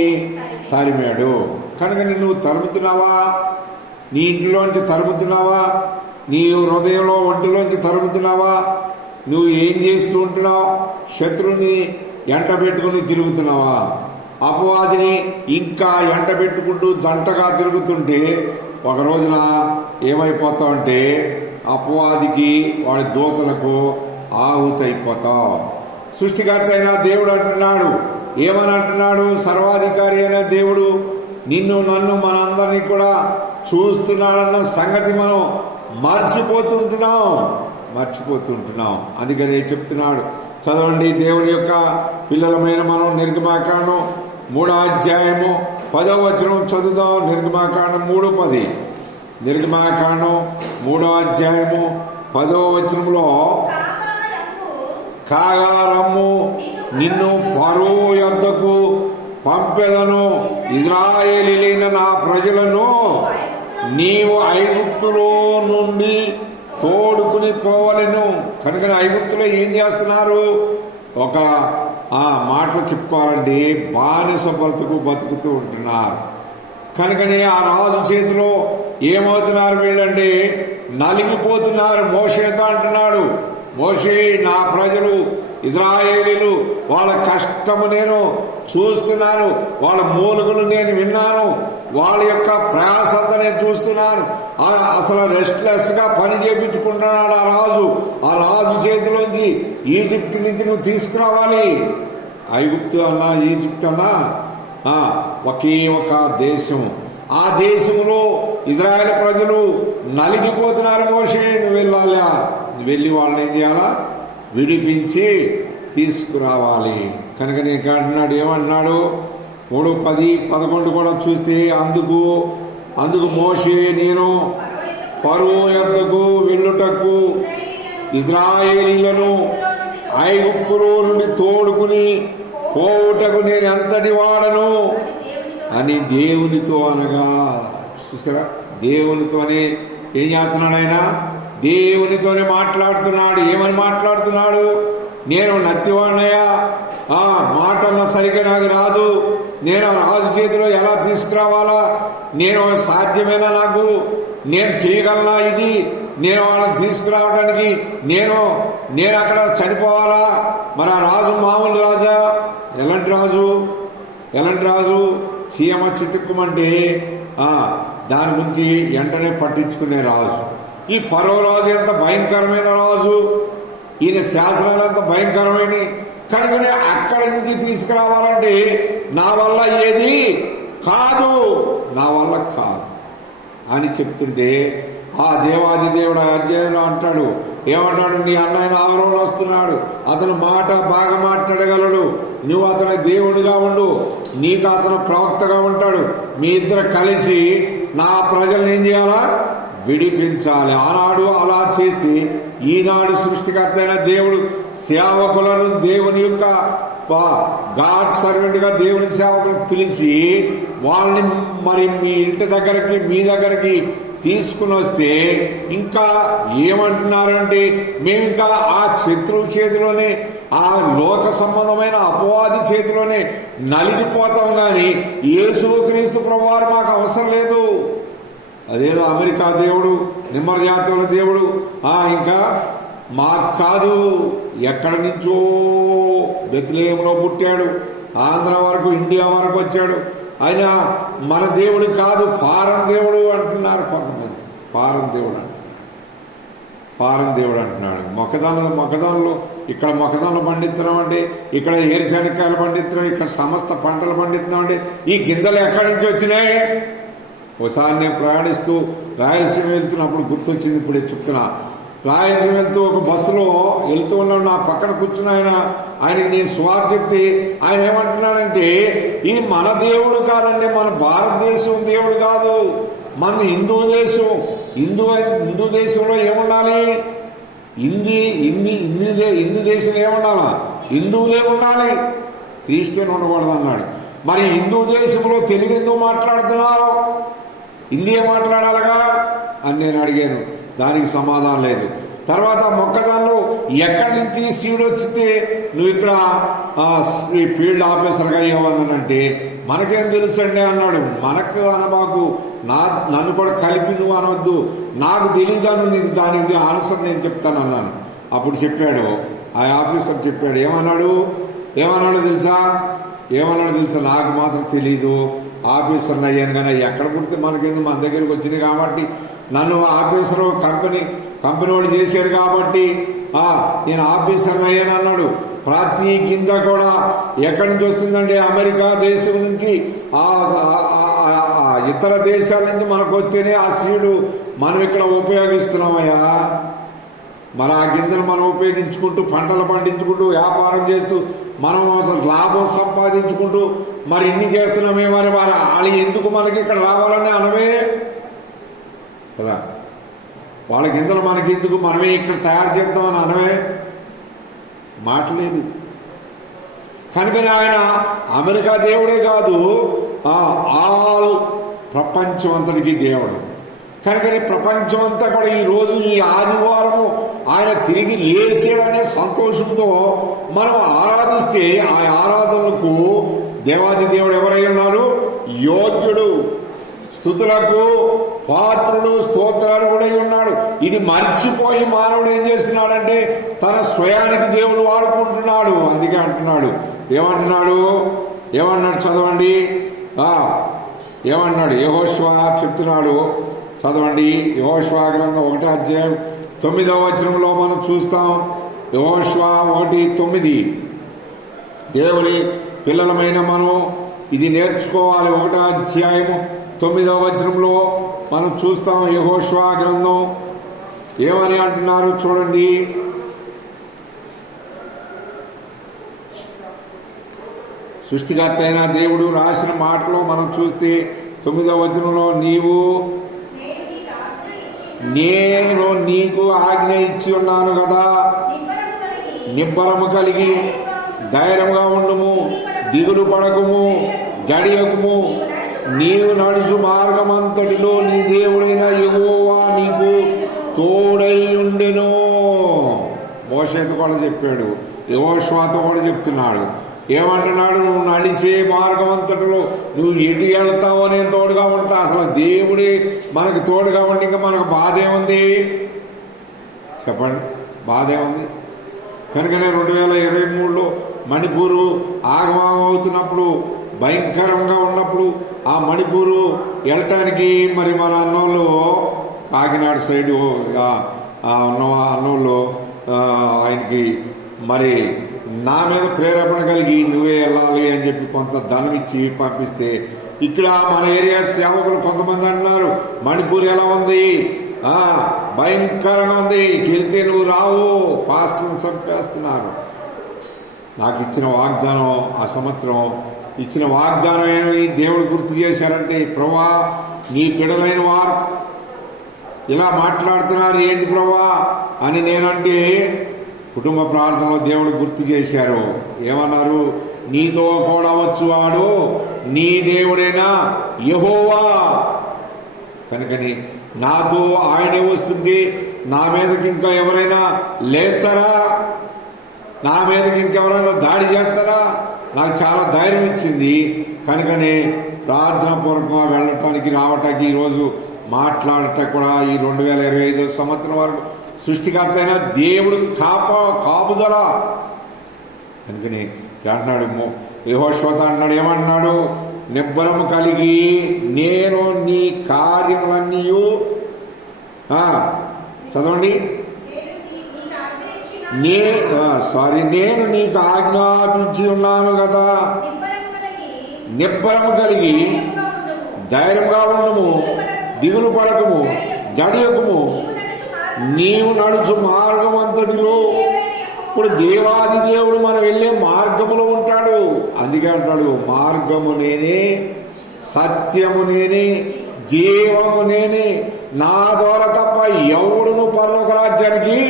తరిమాడు. కనుక నువ్వు తరుముతున్నావా? నీ ఇంటిలోంచి తరుముతున్నావా? నీ హృదయంలో ఒంటిలోంచి తరుముతున్నావా? నువ్వు ఏం చేస్తూ ఉంటున్నావు? శత్రువుని ఎంట పెట్టుకుని తిరుగుతున్నావా? అపవాదిని ఇంకా ఎంట పెట్టుకుంటూ జంటగా తిరుగుతుంటే ఒక రోజున ఏమైపోతావంటే అపవాదికి వాడి దూతలకు ఆహుతైపోతావు. సృష్టికర్త అయిన దేవుడు అంటున్నాడు, ఏమని అంటున్నాడు? సర్వాధికారి అయిన దేవుడు నిన్ను నన్ను మనందరినీ కూడా చూస్తున్నాడన్న సంగతి మనం మర్చిపోతుంటున్నాం. అందుకనే చెప్తున్నాడు. చదవండి, దేవుని యొక్క పిల్లలమైన మనం నిర్గమాకాండం 3వ అధ్యాయము 10వ వచనం చదువుదాం. నిర్గమాకాండం 3:10. నిర్గమాకాండం 3వ అధ్యాయము 10వ వచనంలో, కాగారమ్ము నిన్ను ఫరో యొద్దకు పంపెదను, ఇశ్రాయేలీయులైన నా ప్రజలను నీవు ఐగుప్తులో నుండి తోడుకుని పోవలెను. కనుక ఐగుప్తులో ఏం చేస్తున్నారు? ఒక మాటలు చెప్పుకోవాలండి, బానిస బతుకుతూ ఉంటున్నారు. కనుకనే ఆ రాజు చేతిలో ఏమవుతున్నారు వీళ్ళండి? నలిగిపోతున్నారు. మోషేతో అంటున్నాడు, మోషే నా ప్రజలు ఇశ్రాయేలీయులు వాళ్ళ కష్టము నేను చూస్తున్నాను, వాళ్ళ మూలుగులు నేను విన్నాను, వాళ్ళ యొక్క ప్రయాసంతా నేను చూస్తున్నాను. అసలు రెస్ట్లెస్గా పని చేయించుకుంటున్నాడు ఆ రాజు చేతిలోంచి ఈజిప్ట్ నుంచి నువ్వు తీసుకురావాలి. ఐగుప్తు అన్నా ఈజిప్ట్ అన్నా ఒకే ఒక దేశం. ఆ దేశంలో ఇశ్రాయేలు ప్రజలు నలిగిపోతున్నారు. మోషే నువ్వు వెళ్ళాలా? వెళ్ళి వాళ్ళని ఏం చేయాలా? విడిపించి తీసుకురావాలి. కనుక నీకు అంటున్నాడు, ఏమన్నాడు? 3:10-11 కూడా చూస్తే, అందుకు మోషే నేను ఫరో యొద్దకు వెళ్ళుటకు ఇశ్రాయేలీయులను ఐగుప్తులో నుండి తోడుకుని పోవుటకు నేను ఎంతటి వాడను అని దేవునితో అనగా. చూసారా, దేవునితోనే ఏం చేస్తున్నాడు ఆయన? దేవునితోనే మాట్లాడుతున్నాడు. ఏమని మాట్లాడుతున్నాడు? నేను నత్తివాడినయ్యా, మాట సరిగ్గా నాకు రాదు, నేను రాజు చేతిలో ఎలా తీసుకురావాలా? నేను సాధ్యమేనా? నేను చేయగలనా ఇది? నేను వాళ్ళని తీసుకురావడానికి నేను అక్కడ చనిపోవాలా? మరి ఆ రాజు మామూలు రాజా? ఎలాంటి రాజు? చీమ చుట్టుకుమంటే దాని గురించి వెంటనే పట్టించుకునే రాజు. ఈ ఫరో రాజు ఎంత భయంకరమైన రాజు, ఈయన శాసనాలు ఎంత భయంకరమైన. కనుకనే అక్కడి నుంచి తీసుకురావాలంటే నా వల్ల ఏది కాదు అని చెప్తుంటే ఆ దేవాది దేవుడు అధ్యాయంలో అంటాడు, ఏమంటాడు? నీ అన్నయ్య ఆవరణలో వస్తున్నాడు, అతను మాట బాగా మాట్లాడగలడు, నువ్వు అతని దేవుడిగా ఉండు, నీకు అతను ప్రవక్తగా ఉంటాడు, మీ ఇద్దరు కలిసి నా ప్రజలను ఏం చేయాలా? విడిపించాలి. ఆనాడు అలా చేస్తే ఈనాడు సృష్టికర్త అయిన దేవుడు సేవకులను దేవుని యొక్క గాడ్ సర్వెంట్గా దేవుని సేవకులు పిలిచి వాళ్ళని మరి మీ ఇంటి దగ్గరికి మీ దగ్గరికి తీసుకుని వస్తే ఇంకా ఏమంటున్నారంటే మేము ఇంకా ఆ శత్రువు చేతిలోనే, ఆ లోక సంబంధమైన అపవాది చేతిలోనే నలిగిపోతాం, కానీ యేసుక్రీస్తు ప్రభువారు మాకు అవసరం లేదు. అదేదో అమెరికా దేవుడు, నిమ్మర జాతుల దేవుడు, ఇంకా మాకు కాదు, ఎక్కడి నుంచో బెత్లెహేములో పుట్టాడు, ఆంధ్ర వరకు ఇండియా వరకు వచ్చాడు, ఆయన మన దేవుడు కాదు, ఫారెన్ దేవుడు అంటున్నారు కొంతమంది. ఫారెన్ దేవుడు అంటున్నాడు. మొక్కజొన్నలు ఇక్కడ మొక్కజొన్నలు పండిస్తున్నాం అంటే, ఇక్కడ ఏరుశనక్కాయలు పండిస్తున్నాం, ఇక్కడ సమస్త పంటలు పండిస్తున్నాం అంటే ఈ గింజలు ఎక్కడి నుంచి వచ్చినాయి? ఒకసారి నేను ప్రయాణిస్తూ రాయలసీమ వెళ్తున్నప్పుడు గుర్తొచ్చింది, ఇప్పుడే చెప్తున్నా. రాయలసీమ వెళ్తూ ఒక బస్సులో వెళ్తూ ఉన్నాడు, నా పక్కన కూర్చున్న ఆయనకి నేను సువార్త చెప్తే ఆయన ఏమంటున్నాడంటే, ఇది మన దేవుడు కాదండి, మన భారతదేశం దేవుడు కాదు, మన హిందూ దేశం. హిందూ దేశంలో ఏముండాలి? హిందూ దేశంలో ఏముండాలా? హిందువులే ఉండాలి, క్రిస్టియన్ ఉండకూడదు అన్నాడు. మరి హిందూ దేశంలో తెలుగు ఎందుకు మాట్లాడుతున్నావు? హిందీ మాట్లాడాలిగా అని నేను అడిగాను. దానికి సమాధానం లేదు. తర్వాత మొక్కజొన్నలు ఎక్కడి నుంచి సీడ్ వచ్చితే నువ్వు ఇక్కడ ఫీల్డ్ ఆఫీసర్గా అయ్యావనంటే మనకేం తెలుసండి అన్నాడు. మనకు అనబాకు, నన్ను కూడా కలిపి నువ్వు అనవద్దు, నాకు తెలియదాను, నీకు దానికి ఆన్సర్ నేను చెప్తాను అన్నాను. అప్పుడు చెప్పాడు, ఆ ఆఫీసర్ చెప్పాడు, ఏమన్నాడు తెలుసా? నాకు మాత్రం తెలీదు, ఆఫీసర్ని అయ్యాను కానీ ఎక్కడ పుడితే మనకేంది, మన దగ్గరికి వచ్చినాయి కాబట్టి, నన్ను ఆఫీసరు కంపెనీ వాళ్ళు చేశారు కాబట్టి నేను ఆఫీసర్ని అయ్యాను అన్నాడు. ప్రతి గింజ కూడా ఎక్కడి నుంచి వస్తుందండి? అమెరికా దేశం నుంచి, ఇతర దేశాల నుంచి మనకు వస్తేనే ఆ సీడు మనం ఇక్కడ ఉపయోగిస్తున్నామయ్యా. మరి ఆ గింజలు మనం ఉపయోగించుకుంటూ, పంటలు పండించుకుంటూ, వ్యాపారం చేస్తూ, మనం అసలు లాభం సంపాదించుకుంటూ మరి ఇన్ని చేస్తున్నామే. మరి వాళ్ళు ఎందుకు మనకి ఇక్కడ రావాలని అనవే కదా, వాళ్ళ గింజలు మనకి ఎందుకు, మనమే ఇక్కడ తయారు చేద్దామని అనవే, మాటలేదు. కనుకనే ఆయన అమెరికా దేవుడే కాదు, ఆల్ ప్రపంచం అంతటికి దేవుడు. కనుకనే ప్రపంచం అంతా కూడా ఈరోజు ఈ ఆదివారము ఆయన తిరిగి లేచాడనే సంతోషంతో మనం ఆరాధిస్తే, ఆ ఆరాధనలకు దేవాది దేవుడు ఎవరై ఉన్నారు? యోగ్యుడు, స్తుతులకు పాత్రుడు, స్తోత్రాలు కూడా ఉన్నాడు. ఇది మర్చిపోయి మానవుడు ఏం చేస్తున్నాడంటే తన స్వయానికి దేవుడు వాడుకుంటున్నాడు. అందుకే అంటున్నాడు, ఏమన్నాడు చదవండి, ఏమన్నాడు? యెహోషువ చెప్తున్నాడు, చదవండి. యెహోషువ గ్రంథం 1వ అధ్యాయం 9వ వచనంలో మనం చూస్తాం. యెహోషువ 1:9. దేవుని పిల్లలమైన మనం ఇది నేర్చుకోవాలి. 1వ అధ్యాయము 9వ వచనంలో మనం చూస్తాం. యెహోషువ గ్రంథం ఏమని అంటున్నారు చూడండి. సృష్టికర్త అయిన దేవుడు రాసిన మాటలో మనం చూస్తే 9వ వచనంలో, నేను నీకు ఆజ్ఞ ఇచ్చి ఉన్నాను కదా, నిబ్బరము కలిగి ధైర్యంగా ఉండుము, దిగులు పడకుము, జడియకుము, నీవు నడుచు మార్గమంతటిలో నీ దేవుడైన యెహోవా నీకు తోడై ఉండెను. మోషేతో కూడా చెప్పాడు, యెహోషువతో కూడా చెప్తున్నాడు. ఏమంటున్నాడు? నువ్వు నడిచే మార్గం అంతటిలో నువ్వు ఎటు వెళ్తావో నేను తోడుగా ఉంటా. అసలు దేవుడే మనకు తోడుగా ఉంటే ఇంకా మనకు బాధ ఏముంది చెప్పండి? బాధ ఏముంది? కనుకనే 2023లో మణిపూరు ఆగమాగం అవుతున్నప్పుడు, భయంకరంగా ఉన్నప్పుడు ఆ మణిపూరు వెళ్ళటానికి మరి మన అన్నోళ్ళు కాకినాడ సైడు ఉన్న అన్నోళ్ళు ఆయనకి మరి నా మీద ప్రేరేపణ కలిగి నువ్వే వెళ్ళాలి అని చెప్పి కొంత ధనం ఇచ్చి పంపిస్తే, ఇక్కడ మన ఏరియా సేవకులు కొంతమంది అంటున్నారు, మణిపూర్ ఎలా ఉంది, భయంకరంగా ఉంది, వెళ్తే నువ్వు రావు, పాస్టర్లను చంపేస్తున్నారు. నాకు ఇచ్చిన వాగ్దానం, ఆ సంవత్సరం ఇచ్చిన వాగ్దానం ఏమి దేవుడు గుర్తు చేశారంటే, ప్రభువా నీ బిడ్డలైన వారు ఇలా మాట్లాడుతున్నారు ఏంటి ప్రభువా అని నేనంటే, కుటుంబ ప్రార్థనలో దేవుడు గుర్తు చేశారు. ఏమన్నారు? నీతో కూడా వచ్చువాడు నీ దేవుడైనా యెహోవా. కనుకని నాతో ఆయనే వస్తుంటే నా మీదకి ఇంకా ఎవరైనా లేస్తారా, నా మీదకి ఇంకెవరైనా దాడి చేస్తారా? నాకు చాలా ధైర్యం ఇచ్చింది. కనుకనే ప్రార్థన పూర్వకంగా వెళ్ళటానికి రావటానికి ఈరోజు మాట్లాడటం కూడా ఈ 2025 సంవత్సరం వరకు సృష్టికర్త అయిన దేవుడు కాపుదల. కనుకనే అంటున్నాడు యెహోషువతో అంటున్నాడు, ఏమంటున్నాడు? నిబ్బరము కలిగి నేను నీ కార్యములన్నీ చదవండి. నేను నీకు ఆజ్ఞాపించి ఉన్నాను కదా. నిబ్బరము కలిగి ధైర్యంగా ఉండము, దిగులు పడకము, జడియకము. నీవు నడుచు మార్గం అంతటిలో. ఇప్పుడు దేవాది దేవుడు మనం వెళ్ళే మార్గములో ఉంటాడు. అందుకే అంటాడు, మార్గము నేనే, సత్యము నేనే, జీవము నేనే, నా ద్వారా తప్ప ఎవడును పరలోక రాజ్యానికి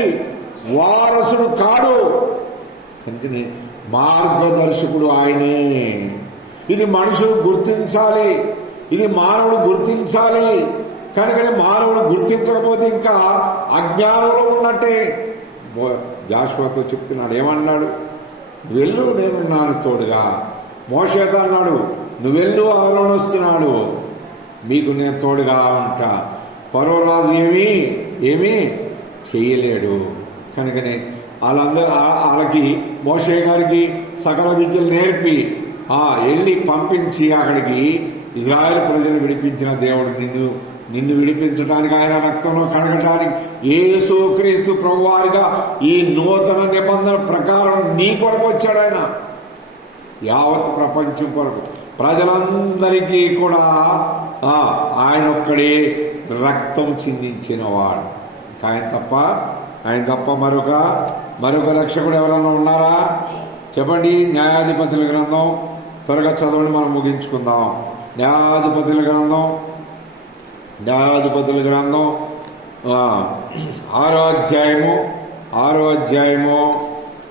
వారసుడు కాడు. కనుకనే మార్గదర్శకుడు ఆయనే. ఇది మనుషులు గుర్తించాలి, ఇది మానవుడు గుర్తించాలి. కనుకనే మానవుడు గుర్తించకపోతే ఇంకా అజ్ఞానంలో ఉన్నట్టే. జాషువాతో చెప్తున్నాడు, ఏమన్నాడు? వెళ్ళు, నేనున్నాను తోడుగా. మోషేతో అన్నాడు, నువ్వు వెళ్ళు, అహరోను వస్తున్నాడు, మీకు నేను తోడుగా ఉంటా. ఫరో రాజు ఏమీ చేయలేడు. కనుకనే వాళ్ళకి మోషే గారికి సకల విద్యలు నేర్పి వెళ్ళి పంపించి అక్కడికి ఇజ్రాయేల్ ప్రజలు విడిపించిన దేవుడు నిన్ను విడిపించడానికి, ఆయన రక్తంలో కడగడానికి యేసుక్రీస్తు ప్రభువారిగా ఈ నూతన నిబంధన ప్రకారం నీ కొరకు వచ్చాడు. ఆయన యావత్ ప్రపంచం కొరకు, ప్రజలందరికీ కూడా ఆయన ఒక్కడే రక్తం చిందించిన వాడు. ఆయన తప్ప మరొక రక్షకుడు ఎవరైనా ఉన్నారా? చెప్పండి. న్యాయాధిపతుల గ్రంథం త్వరగా చదవండి, మనం ముగించుకుందాం. న్యాయాధిపతుల గ్రంథం 6వ అధ్యాయము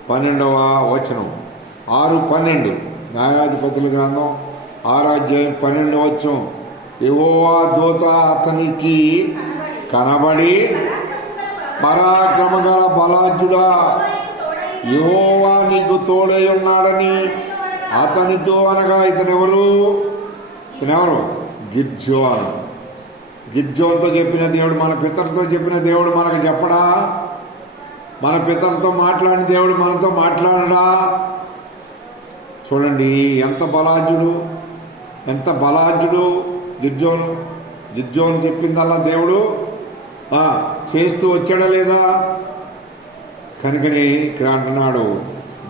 12వ వచనం. 6:12 న్యాయాధిపతుల గ్రంథం 6వ అధ్యాయం 12వ వచనం. యెహోవా దూత అతనికి కనబడి, పరాక్రమగల బలాఢ్యుడా, యెహోవా నీకు తోడై ఉన్నాడని అతనితో అనగా, ఇతనెవరు? గిద్యోనుతో చెప్పిన దేవుడు, మన పితరులతో చెప్పిన దేవుడు మనకు చెప్పడా? మన పితరులతో మాట్లాడిన దేవుడు మనతో మాట్లాడడా? చూడండి ఎంత బలాఢ్యుడు గిద్యోను చెప్పిందల్లా దేవుడు చేస్తూ వచ్చాడా లేదా? కనుకని ఇక్కడ అంటున్నాడు,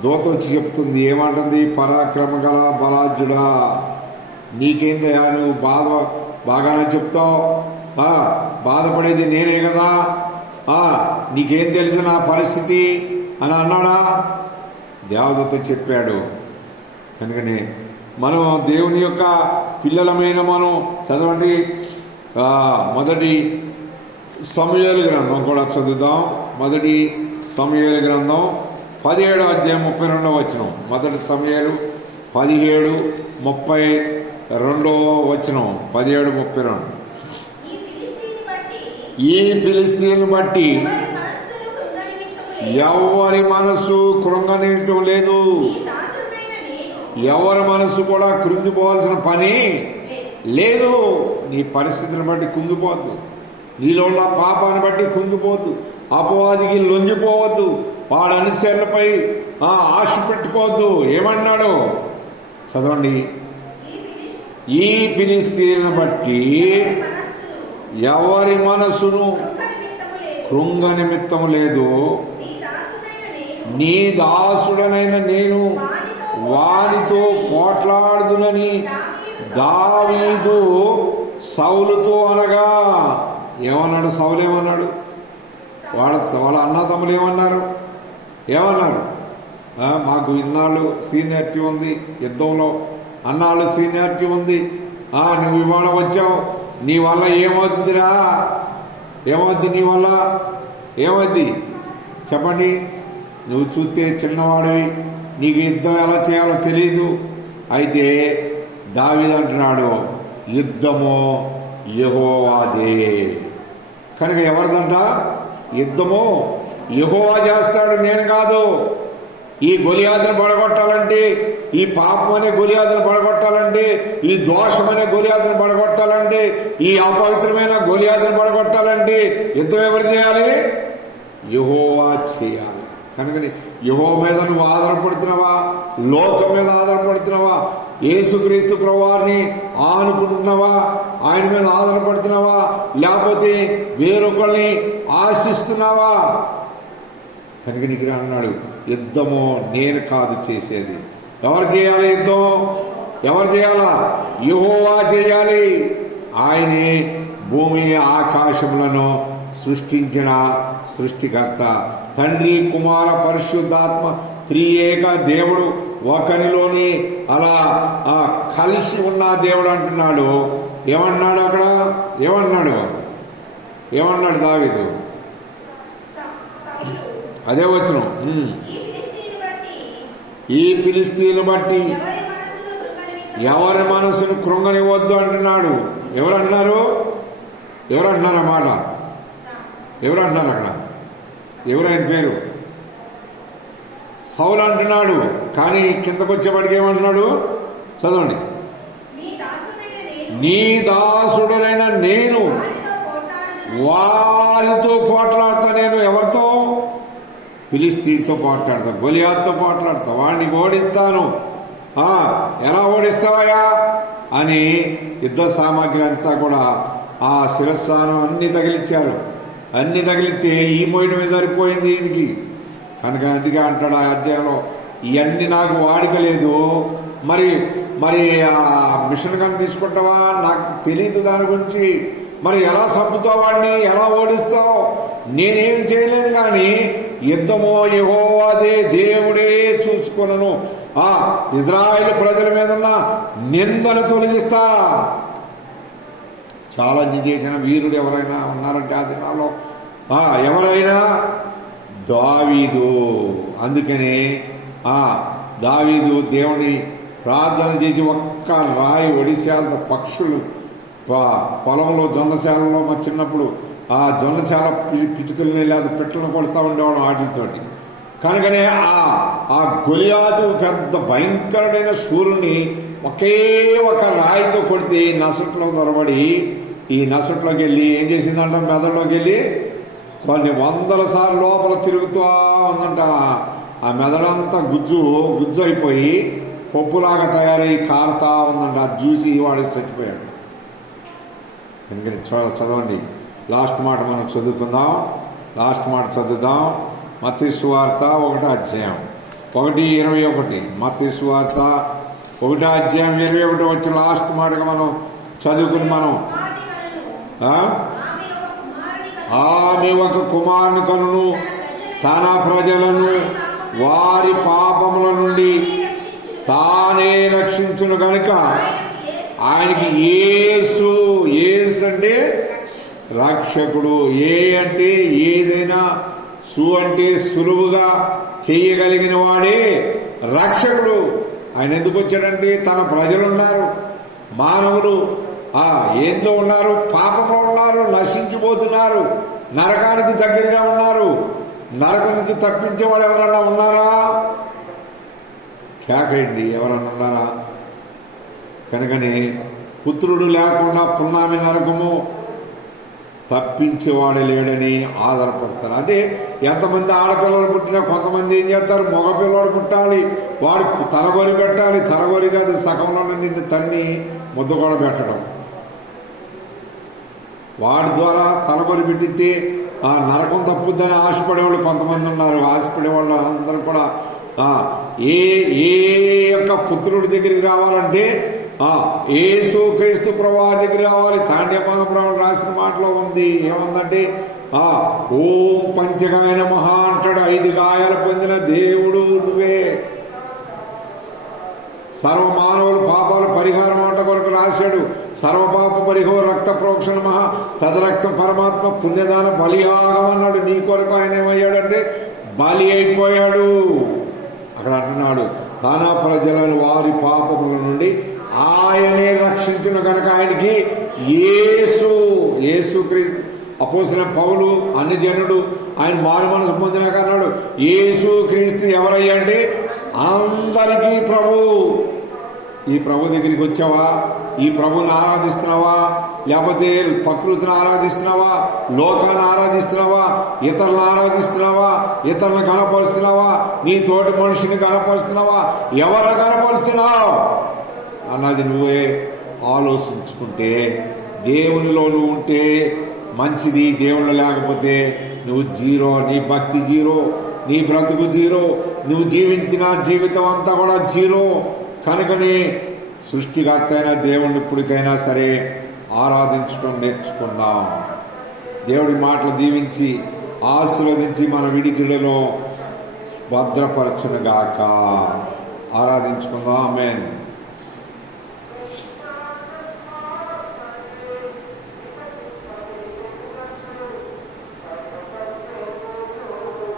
దూత వచ్చి చెప్తుంది, ఏమంటుంది? పరాక్రమ గల బలాఢ్యుడా, నీకేందయా, నువ్వు బాగానే చెప్తావు, బాధపడేది నేనే కదా, నీకేం తెలుసు నా పరిస్థితి అని అన్నాడా? దేవదూత చెప్పాడు. కనుకనే మనం దేవుని యొక్క పిల్లలమైన మనం చదవండి. మొదటి సమూయేలు గ్రంథం కూడా చదువుదాం. మొదటి సమూయేలు గ్రంథం 17వ అధ్యాయం 32వ వచనం. మొదటి సమూయేలు 17:32 వచనం. 17:32. ఈ ఫిలిష్తీయులను బట్టి ఎవరి మనసు కృంగనియటం లేదు. ఎవరి మనసు కూడా కృంగిపోవాల్సిన పని లేదు. నీ పరిస్థితిని బట్టి కుంగిపోవద్దు, నీలో ఉన్న పాపాన్ని బట్టి కుంగిపోవద్దు, అపవాదికి లొంగిపోవద్దు, వాడి అనుసరణపై ఆశ పెట్టుకోవద్దు. ఏమన్నాడు చదవండి. ఈ ఫిలిష్తీయులను బట్టి ఎవరి మనసును కృంగ నిమిత్తము లేదు. నీ దాసుడనైన నేను వానితో పోట్లాడుదునని దావీదు సౌలుతో అనగా, ఏమన్నాడు? సౌలు ఏమన్నాడు? వాళ్ళ అన్నదమ్ములు ఏమన్నారు? మాకు ఇన్నాళ్ళు సీనియారిటీ ఉంది, యుద్ధంలో అన్నాళ్ళు సీనియారిటీ ఉంది, నువ్వు ఇవాళ వచ్చావు, నీ వల్ల ఏమవుతుందిరా? ఏమవుద్ది నీ వల్ల? ఏమవుద్ది చెప్పండి. నువ్వు చూస్తే చిన్నవాడివి, నీకు యుద్ధం ఎలా చేయాలో తెలీదు. అయితే దావీదు అంటున్నాడు, యుద్ధము యెహోవాదే. కనుక ఎవరిదంట యుద్ధము యెహోవా చేస్తాడు, నేను కాదు. ఈ గొలియాతును పడగొట్టాలంటే, ఈ పాపం అనే గొలియాతును పడగొట్టాలంటే, ఈ దోషం అనే గొలియాతును పడగొట్టాలంటే, ఈ అపవిత్రమైన గొలియాతును పడగొట్టాలంటే యుద్ధం ఎవరు చేయాలి? యెహోవా చేయాలి. కనుక యెహోవా మీద నువ్వు ఆధారపడుతున్నావా? లోకం మీద ఆధారపడుతున్నావా? యేసుక్రీస్తు ప్రభువారిని ఆనుకుంటున్నావా? ఆయన మీద ఆధారపడుతున్నావా? లేకపోతే వేరొకరిని ఆశిస్తున్నావా? కనుక నీకు అన్నాడు, యుద్ధము నేను కాదు చేసేది. ఎవరు చేయాలి యుద్ధం? ఎవరు చేయాలా? యెహోవా చేయాలి. ఆయనే భూమి ఆకాశములను సృష్టించిన సృష్టికర్త. తండ్రి, కుమార, పరిశుద్ధాత్మ త్రియేక దేవుడు ఒకరిలోని అలా కలిసి ఉన్న దేవుడు అంటున్నాడు. ఏమన్నాడు అక్కడ? ఏమన్నాడు దావీదు? అదే వచనం, ఈ ఫిలిష్తీయులను బట్టి ఎవరి మనసును కృంగనివ్వద్దు అంటున్నాడు. ఎవరంటున్నారు అన్నమాట? ఎవరు అంటున్నారు అక్కడ? ఎవరు ఆయన పేరు? సౌలు అంటున్నాడు. కానీ కిందకు వచ్చేవాడికి ఏమంటున్నాడు? చదవండి. నీ దాసుడైన నేను వారితో పోట్లాడతా. నేను ఎవరితో? ఫిలిష్తీయులతో పోట్లాడతా, గొలియాతుతో పోట్లాడతా, వాడిని ఓడిస్తాను. ఎలా ఓడిస్తావా అని యుద్ధ సామాగ్రి అంతా కూడా ఆ శిరస్సానం అన్ని తగిలిచ్చారు. అన్ని తగిలితే ఈ మోయడం మీద సరిపోయింది ఈయనకి. కనుక అందుకే అంటాడు ఆ అధ్యాయంలో, ఇవన్నీ నాకు వాడిక లేదు, మరి ఆ మిషన్ కనుక తీసుకుంటావా? నాకు తెలియదు దాని గురించి. మరి ఎలా చంపుతావు వాడిని? ఎలా ఓడిస్తావు? నేనేం చేయలేను. కానీ యుద్ధమో యెహోవాదే, దేవుడే చూసుకొనును. ఇజ్రాయేలు ప్రజల మీద ఉన్న నిందను తొలగిస్తా. ఛాలెంజ్ చేసిన వీరుడు ఎవరైనా ఉన్నారంటే ఆ దినాల్లో ఎవరైనా దావీదు. అందుకనే దావీదు దేవుని ప్రార్థన చేసి ఒక్క రాయి ఒడిశాల పక్షులు పొలంలో జొన్నశాలలో మా చిన్నప్పుడు ఆ జొన్నశాల పిచుకల్ని లేదా పిట్టలను కొడుతూ ఉండేవాడు వాటితోటి. కనుకనే ఆ గొలియాతు పెద్ద భయంకరుడైన సూర్యుని ఒకే ఒక రాయితో కొడితే నసట్లో దొరబడి ఈ నసట్లోకి వెళ్ళి ఏం చేసిందంట? మెదడులోకి వెళ్ళి కొన్ని వందల సార్లు లోపల తిరుగుతూ ఉందంట. ఆ మెదడంతా గుజ్జు అయిపోయి పప్పులాగా తయారై కారుతా ఉందంట. అది చూసి వాడికి చచ్చిపోయాడు. కనుక చదవండి. లాస్ట్ మాట మనం చదువుకుందాం. లాస్ట్ మాట చదువుదాం. మత్తయి సువార్త 1వ అధ్యాయం 1:21. మత్తయి సువార్త 1వ అధ్యాయం 21 వచ్చి లాస్ట్ మాటగా మనం చదువుకుని మనం ఆమె ఒక కుమారుని కనును తన ప్రజలను వారి పాపముల నుండి తానే రక్షించును కనుక ఆయనకి యేసు అంటే రక్షకుడు. అంటే ఏదైనా, సు అంటే సులువుగా చేయగలిగిన వాడే రక్షకుడు. ఆయన ఎందుకు వచ్చాడంటే తన ప్రజలు ఉన్నారు, మానవులు ఏంట్లో ఉన్నారు? పాపంలో ఉన్నారు, నశించిపోతున్నారు, నరకానికి దగ్గరగా ఉన్నారు. నరకం నుంచి తప్పించేవాడు ఎవరన్నా ఉన్నారా? కేకండి, ఎవరన్నా ఉన్నారా? కనుకనే పుత్రుడు లేకుండా పున్నామి నరకము తప్పించేవాడు లేడని ఆధారపడతారు. అదే ఎంతమంది ఆడపిల్లలు పుట్టినా కొంతమంది ఏం చేస్తారు? మగపిల్లలు పుట్టాలి, వాడు తలగొరి పెట్టాలి. తలగొరి కాదు, సగంలో నిండి తన్ని ముద్ద కూడా పెట్టడం. వాడి ద్వారా తలగొరి పెట్టితే నరకం తప్పుద్దని ఆశపడేవాళ్ళు కొంతమంది ఉన్నారు. ఆశపడేవాళ్ళు అందరూ కూడా ఏ యొక్క పుత్రుడి దగ్గరికి రావాలంటే యేసుక్రీస్తు ప్రభువారి దగ్గర రావాలి. తాండ్యమహాప్రభువు రాసిన మాటలో ఉంది. ఏముందంటే ఓం పంచగాయ నమః అంటాడు. 5 గాయాలు పొందిన దేవుడు నువ్వే. సర్వ మానవులు పాపాలు పరిహారం అంట కొరకు రాశాడు. సర్వపాప పరిహో రక్త ప్రోక్షణ మహా తదరక్తం పరమాత్మ పుణ్యదాన బలియాగం అన్నాడు. నీ కొరకు ఆయన ఏమయ్యాడంటే బలి అయిపోయాడు. అక్కడ అంటున్నాడు, తన ప్రజలను వారి పాపముల నుండి ఆయనే రక్షించును కనుక ఆయనకి యేసుక్రీస్తు అపోస్తలుడైన పౌలు అన్ని జనుడు ఆయన మారు మనసు పొందినాక అన్నాడు, యేసు క్రీస్తు ఎవరయ్యా అంటే అందరికీ ప్రభు. ఈ ప్రభు దగ్గరికి వచ్చావా? ఈ ప్రభుని ఆరాధిస్తున్నావా? లేకపోతే ప్రకృతిని ఆరాధిస్తున్నావా? లోకాన్ని ఆరాధిస్తున్నావా? ఇతరులను ఆరాధిస్తున్నావా? ఇతరులను కనపరుస్తున్నావా? నీ తోటి మనిషిని కనపరుస్తున్నావా? ఎవరిని కనపరుస్తున్నావు అన్నది నువ్వే ఆలోచించుకుంటే, దేవునిలో నువ్వు ఉంటే మంచిది, దేవుళ్ళు లేకపోతే నువ్వు జీరో, నీ భక్తి జీరో, నీ బ్రతుకు జీరో, నువ్వు జీవించిన జీవితం అంతా కూడా జీరో. కనుకని సృష్టికర్త అయిన దేవుడిని ఇప్పటికైనా సరే ఆరాధించడం నేర్చుకుందాం. దేవుడి మాటలు దీవించి ఆశీర్వదించి మన విడికిడిలో భద్రపరచునుగాక. ఆరాధించుకుందాం. ఆమేన్.